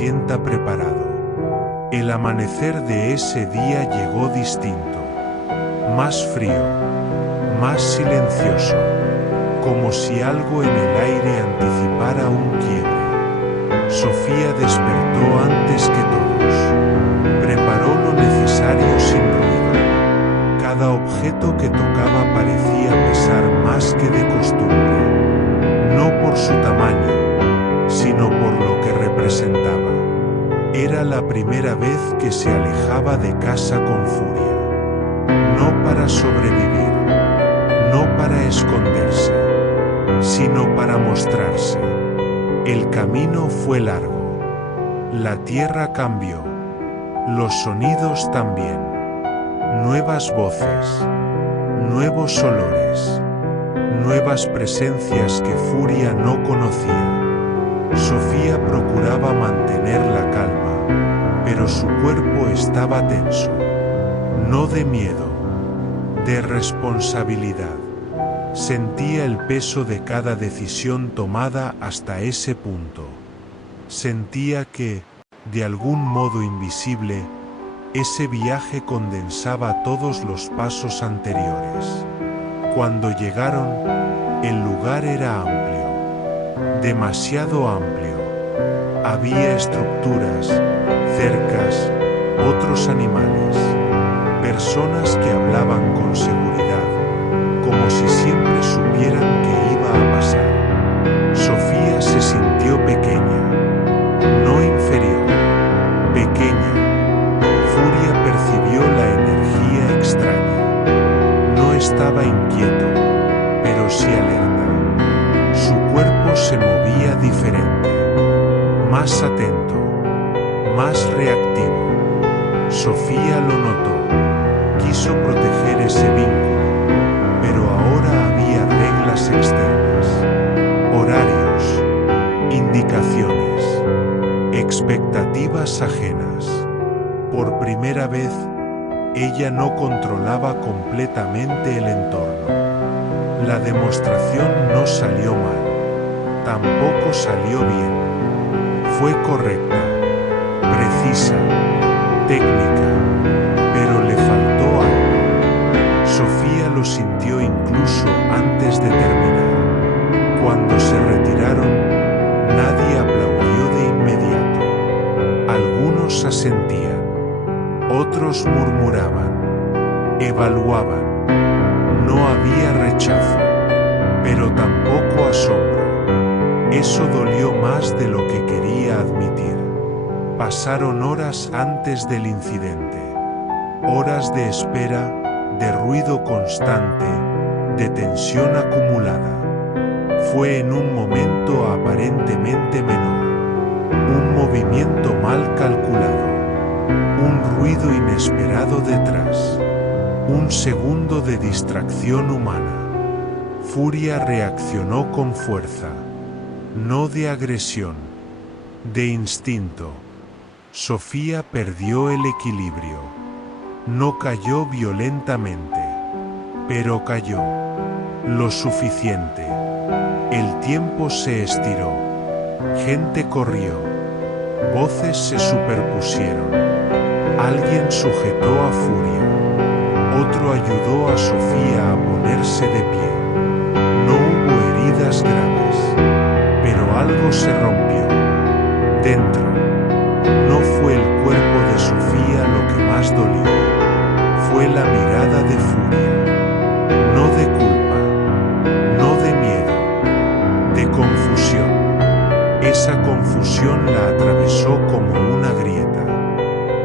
sienta preparado. El amanecer de ese día llegó distinto, más frío, más silencioso, como si algo en el aire anticipara un quiebre. Sofía despertó antes que todos. Preparó lo necesario sin ruido. Cada objeto que tocaba parecía pesar más que de costumbre, no por su tamaño, sino por lo que representaba. Era la primera vez que se alejaba de casa con furia, no para sobrevivir, no para esconderse, sino para mostrarse. El camino fue largo, la tierra cambió, los sonidos también, nuevas voces, nuevos olores, nuevas presencias que Furia no conocía. Sofía procuraba mantener la calma, pero su cuerpo estaba tenso, no de miedo, de responsabilidad. Sentía el peso de cada decisión tomada hasta ese punto. Sentía que, de algún modo invisible, ese viaje condensaba todos los pasos anteriores. Cuando llegaron, el lugar era amplio, demasiado amplio. Había estructuras, cercas, otros animales, personas que hablaban con seguridad, como si siempre supieran que iba a pasar. Sofía se sintió pequeña, no inferior, pequeña. Furia percibió la energía extraña. No estaba inquieto, pero sí alerta. Su cuerpo se movía diferente, más atento, más reactivo. Sofía lo notó, quiso proteger ese vínculo, pero ahora había reglas externas, horarios, indicaciones, expectativas ajenas. Por primera vez, ella no controlaba completamente el entorno. La demostración no salió mal, tampoco salió bien. Fue correcta, precisa, técnica, pero le faltó algo. Sofía lo sintió incluso antes de terminar. Cuando se retiraron, nadie aplaudió de inmediato. Algunos asentían, otros murmuraban, evaluaban. No había rechazo, pero tampoco asombro. Eso dolió más de lo que quería admitir. Pasaron horas antes del incidente, horas de espera, de ruido constante, de tensión acumulada. Fue en un momento aparentemente menor, un movimiento mal calculado, un ruido inesperado detrás, un segundo de distracción humana. Furia reaccionó con fuerza, no de agresión, de instinto. Sofía perdió el equilibrio. No cayó violentamente, pero cayó lo suficiente. El tiempo se estiró. Gente corrió. Voces se superpusieron. Alguien sujetó a Furia. Otro ayudó a Sofía a ponerse de pie. No hubo heridas graves, pero algo se rompió. Dentro. No fue el cuerpo de Sofía lo que más dolió. Fue la mirada de Furia. No de culpa, no de miedo, de confusión. Esa confusión la atravesó como una grieta.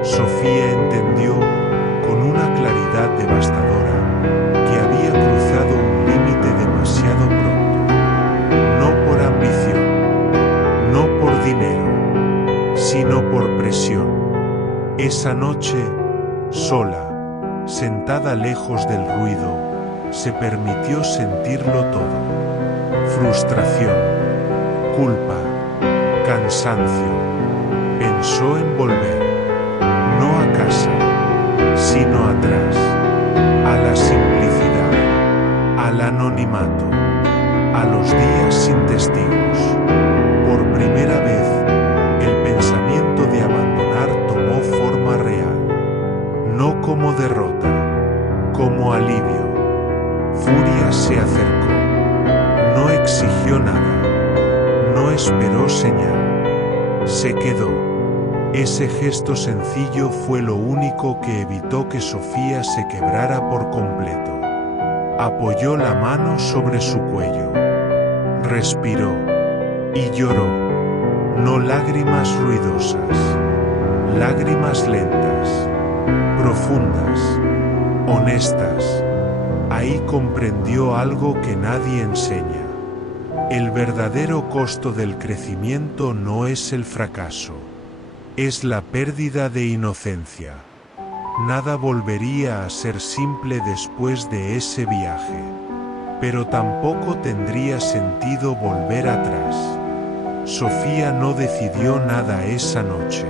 Sofía entendió, con una claridad devastadora, que había cruzado un límite demasiado pronto. No por ambición, no por dinero, sino por presión. Esa noche, sola, sentada lejos del ruido, se permitió sentirlo todo. Frustración, culpa, cansancio. Pensó en volver, no a casa, sino atrás, a la simplicidad, al anonimato, a los días sin testigos. Por primera vez, el pensamiento como derrota, como alivio. Furia se acercó. No exigió nada. No esperó señal. Se quedó. Ese gesto sencillo fue lo único que evitó que Sofía se quebrara por completo. Apoyó la mano sobre su cuello. Respiró. Y lloró. No lágrimas ruidosas. Lágrimas lentas. Profundas. Honestas. Ahí comprendió algo que nadie enseña. El verdadero costo del crecimiento no es el fracaso. Es la pérdida de inocencia. Nada volvería a ser simple después de ese viaje. Pero tampoco tendría sentido volver atrás. Sofía no decidió nada esa noche.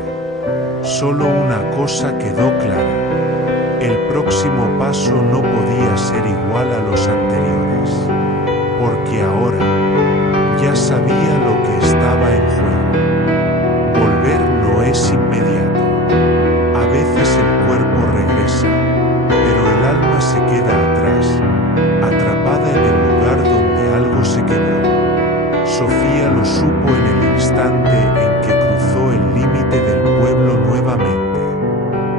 Solo una cosa quedó clara. El próximo paso no podía ser igual a los anteriores. Porque ahora ya sabía lo que estaba en juego. Volver no es inmediato. A veces el cuerpo regresa, pero el alma se queda atrás, atrapada en el lugar donde algo se quebró. Sofía lo supo en el instante en que cruzó el límite del pueblo nuevamente.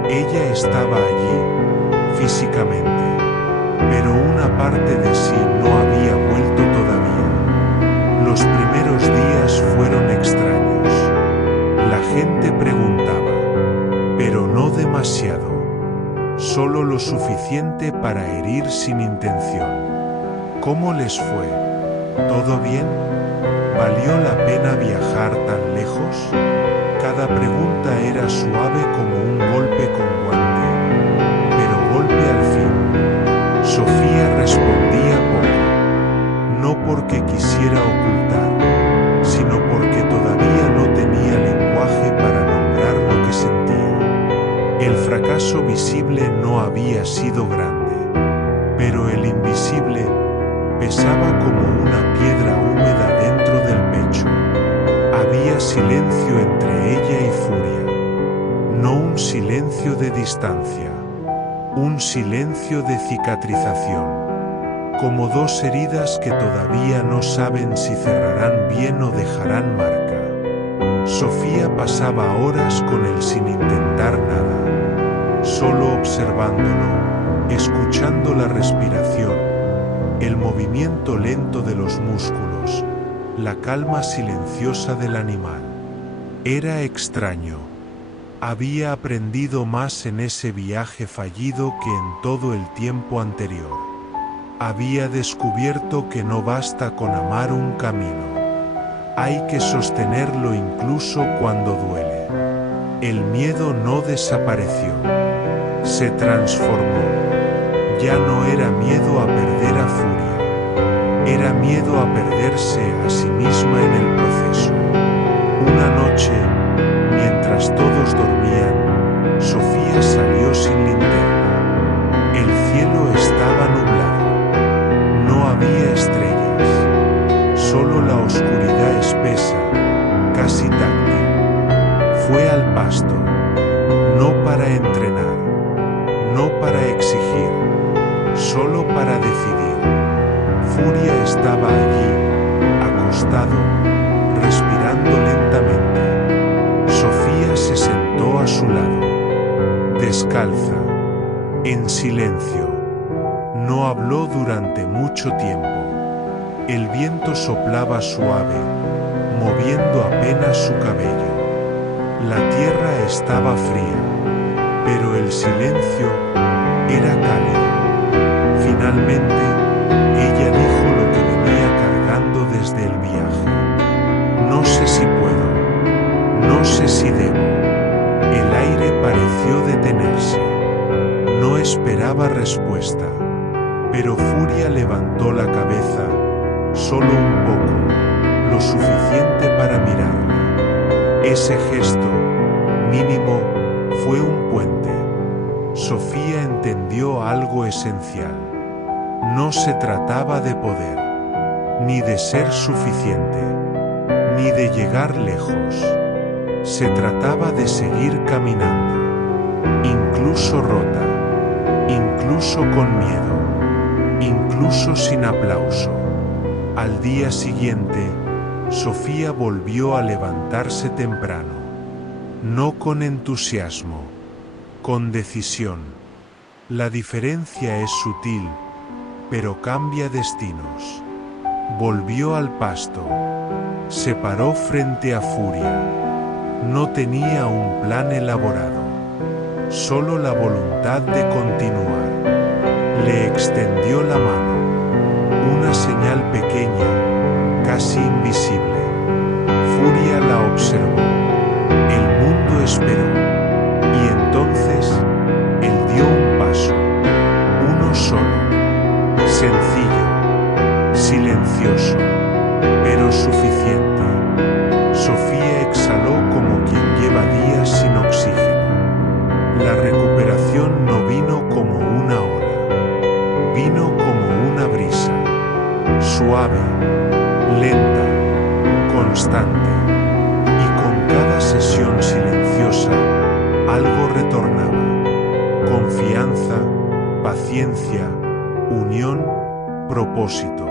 Ella estaba allí, físicamente, pero una parte de sí no había vuelto todavía. Los primeros días fueron extraños. La gente preguntaba, pero no demasiado. Solo lo suficiente para herir sin intención. ¿Cómo les fue? ¿Todo bien? ¿Valió la pena viajar tan lejos? Cada pregunta era suave como un golpe con guante. Pero golpe al fin. Sofía respondía poco. No porque quisiera ocultar, sino porque todavía no tenía lenguaje para nombrar lo que sentía. El fracaso visible no había sido grande, pero el invisible pesaba como una piedra húmeda dentro del pecho. Había silencio entre ella y Furia. No un silencio de distancia, un silencio de cicatrización. Como dos heridas que todavía no saben si cerrarán bien o dejarán marca. Sofía pasaba horas con él sin intentar nada, solo observándolo, escuchando la respiración, el movimiento lento de los músculos, la calma silenciosa del animal. Era extraño. Había aprendido más en ese viaje fallido que en todo el tiempo anterior. Había descubierto que no basta con amar un camino. Hay que sostenerlo incluso cuando duele. El miedo no desapareció. Se transformó. Ya no era miedo a perder a Furia. Era miedo a perderse a sí misma en el proceso. Una noche, mientras todos dormían, Sofía salió sin linterna. El cielo estaba nublado. No había estrellas, solo la oscuridad espesa, casi táctil. Fue al pasto, no para entrenar, no para exigir, solo para decidir. Furia estaba allí, acostado, respirando lentamente. Sofía se sentó a su lado, descalza, en silencio. No habló durante mucho tiempo. El viento soplaba suave, moviendo apenas su cabello. La tierra estaba fría, pero el silencio era cálido. Finalmente, ella dijo lo que venía cargando desde el viaje. No sé si puedo, no sé si debo. El aire pareció detenerse. No esperaba respuesta. Pero Furia levantó la cabeza, solo un poco, lo suficiente para mirarla. Ese gesto, mínimo, fue un puente. Sofía entendió algo esencial. No se trataba de poder, ni de ser suficiente, ni de llegar lejos. Se trataba de seguir caminando, incluso rota. incluso con miedo, incluso sin aplauso. Al día siguiente, Sofía volvió a levantarse temprano, no con entusiasmo, con decisión. La diferencia es sutil, pero cambia destinos. Volvió al pasto, se paró frente a Furia. No tenía un plan elaborado, solo la voluntad de continuar. Le extendió la mano, una señal pequeña, casi invisible. Furia la observó. El mundo esperó. Y entonces, él dio un paso. Uno solo. Sencillo. Silencioso. Pero suficiente. Sofía exhaló como quien lleva días sin oxígeno. La recuperación no vino como una ola. Vino como una brisa. Suave, lenta, constante, y con cada sesión silenciosa, algo retornaba. Confianza, paciencia, unión, propósito.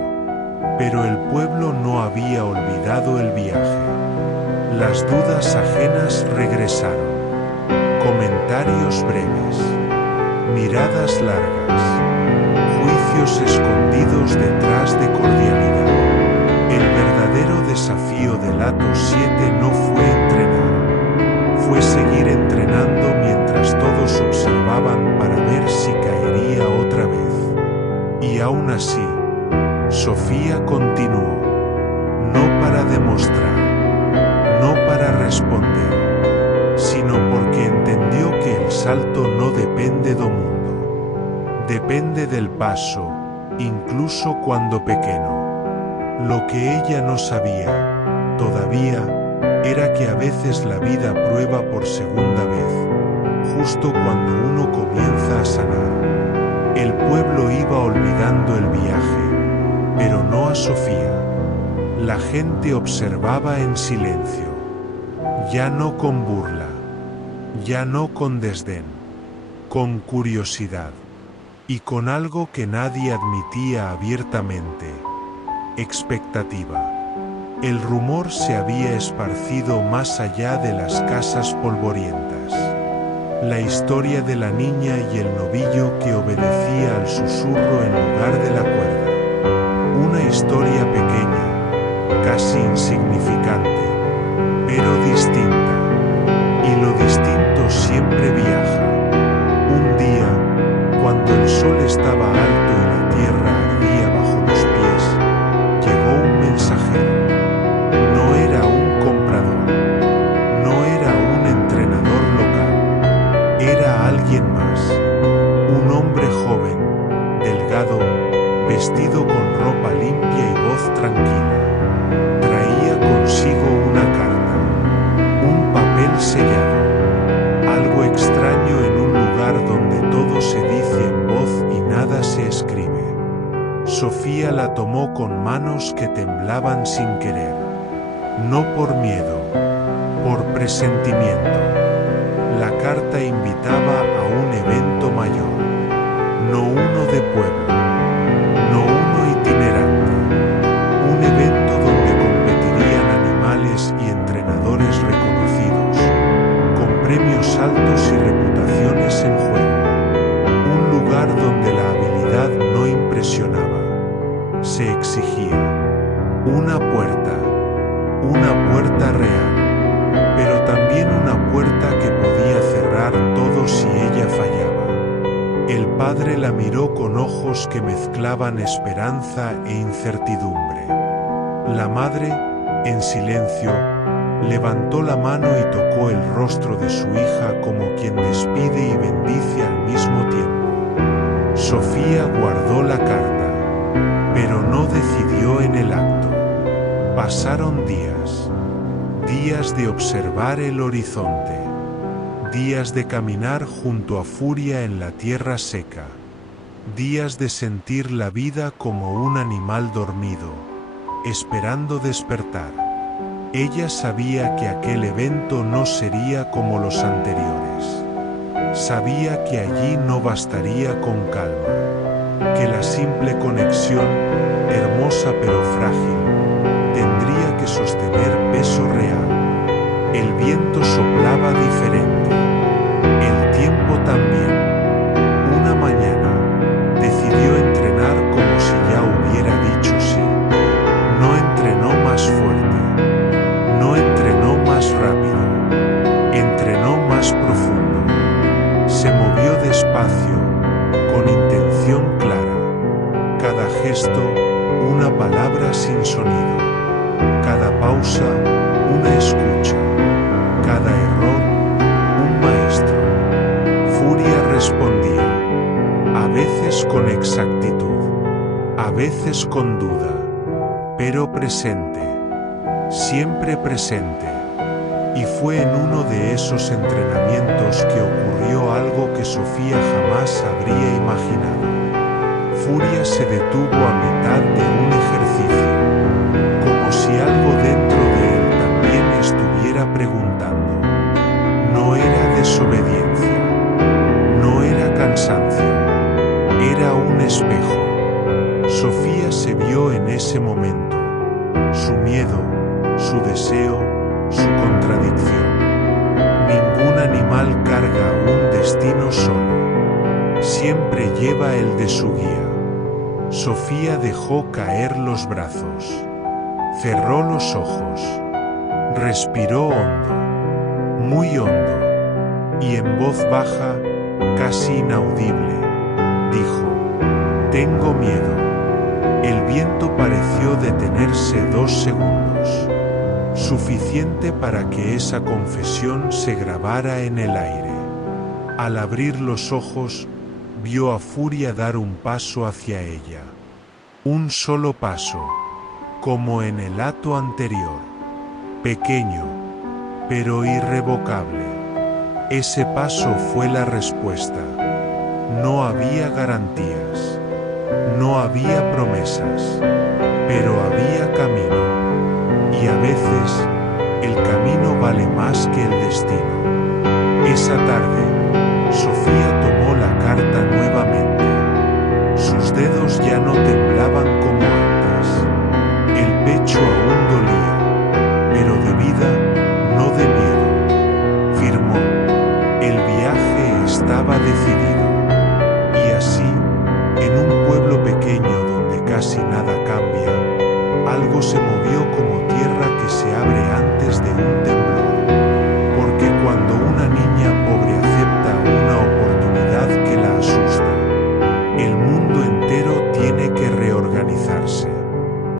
Pero el pueblo no había olvidado el viaje. Las dudas ajenas regresaron. Comentarios breves, miradas largas, juicios escondidos detrás de cordialidad. El verdadero desafío del Ato 7 no fue entrenar, fue seguir entrenando mientras todos observaban para ver si caería otra vez. Y aún así, Sofía continuó, no para demostrar, no para responder, sino porque entendió que el salto no depende do mundo. Depende del paso, incluso cuando pequeño. Lo que ella no sabía, todavía, era que a veces la vida prueba por segunda vez, justo cuando uno comienza a sanar. El pueblo iba olvidando el viaje, pero no a Sofía. La gente observaba en silencio, ya no con burla, ya no con desdén, con curiosidad, y con algo que nadie admitía abiertamente: expectativa. El rumor se había esparcido más allá de las casas polvorientas. La historia de la niña y el novillo que obedecía al susurro en lugar de la cuerda. Una historia pequeña, casi insignificante, pero distinta. Y lo distinto siempre viaja. Un día, cuando el sol estaba alto y la tierra ardía bajo los pies, llegó un mensajero. No era un comprador, no era un entrenador local, era alguien más. Un hombre joven, delgado, vestido con ropa limpia y voz tranquila. Traía consigo una carta, un papel sellado, algo extraño en un lugar donde todo se dice en voz y nada se escribe. Sofía la tomó con manos que temblaban sin querer, no por miedo, por presentimiento. La carta invitaba a un evento mayor, no uno de pueblo, no uno itinerante, un evento donde competirían animales y entrenadores reconocidos, con premios altos y reputaciones en juego. Un lugar donde la habilidad no impresionaba, se exigía. Una puerta real, pero también una puerta que podía cerrar todo si ella fallaba. El padre la miró con ojos que mezclaban esperanza e incertidumbre. La madre, en silencio, levantó la mano y tocó el rostro de su hija como quien despide y bendice al mismo tiempo. Sofía guardó la carta, pero no decidió en el acto. Pasaron días, días de observar el horizonte, días de caminar junto a Furia en la tierra seca, días de sentir la vida como un animal dormido, esperando despertar. Ella sabía que aquel evento no sería como los anteriores. Sabía que allí no bastaría con calma, que la simple conexión, hermosa pero frágil, tendría que sostener peso real. El viento soplaba diferente, el tiempo también. Una mañana, decidió entrenar como si ya hubiera dicho sí. No entrenó más fuerte, no entrenó más rápido, entrenó más profundo. Se movió despacio, con intención clara. Cada gesto, una palabra sin sonido. Cada pausa, una escucha. Cada error, un maestro. Furia respondía, a veces con exactitud, a veces con duda, pero presente, siempre presente. Y fue en uno de esos entrenamientos que ocurrió algo que Sofía jamás habría imaginado. Furia se detuvo a mitad de un ejercicio, como si algo dentro de él también estuviera preguntando. No era desobediencia, no era cansancio, era un espejo. Sofía se vio en ese momento, su miedo, su deseo, su contradicción. Ningún animal carga un destino solo, siempre lleva el de su guía. Sofía dejó caer los brazos, cerró los ojos, respiró hondo, muy hondo, y en voz baja, casi inaudible, dijo: tengo miedo. El viento pareció detenerse 2 segundos, suficiente para que esa confesión se grabara en el aire. Al abrir los ojos, vio a Furia dar un paso hacia ella. Un solo paso, como en el acto anterior. Pequeño, pero irrevocable. Ese paso fue la respuesta. No había garantías, no había promesas, pero había camino. Y a veces, el camino vale más que el destino. Esa tarde,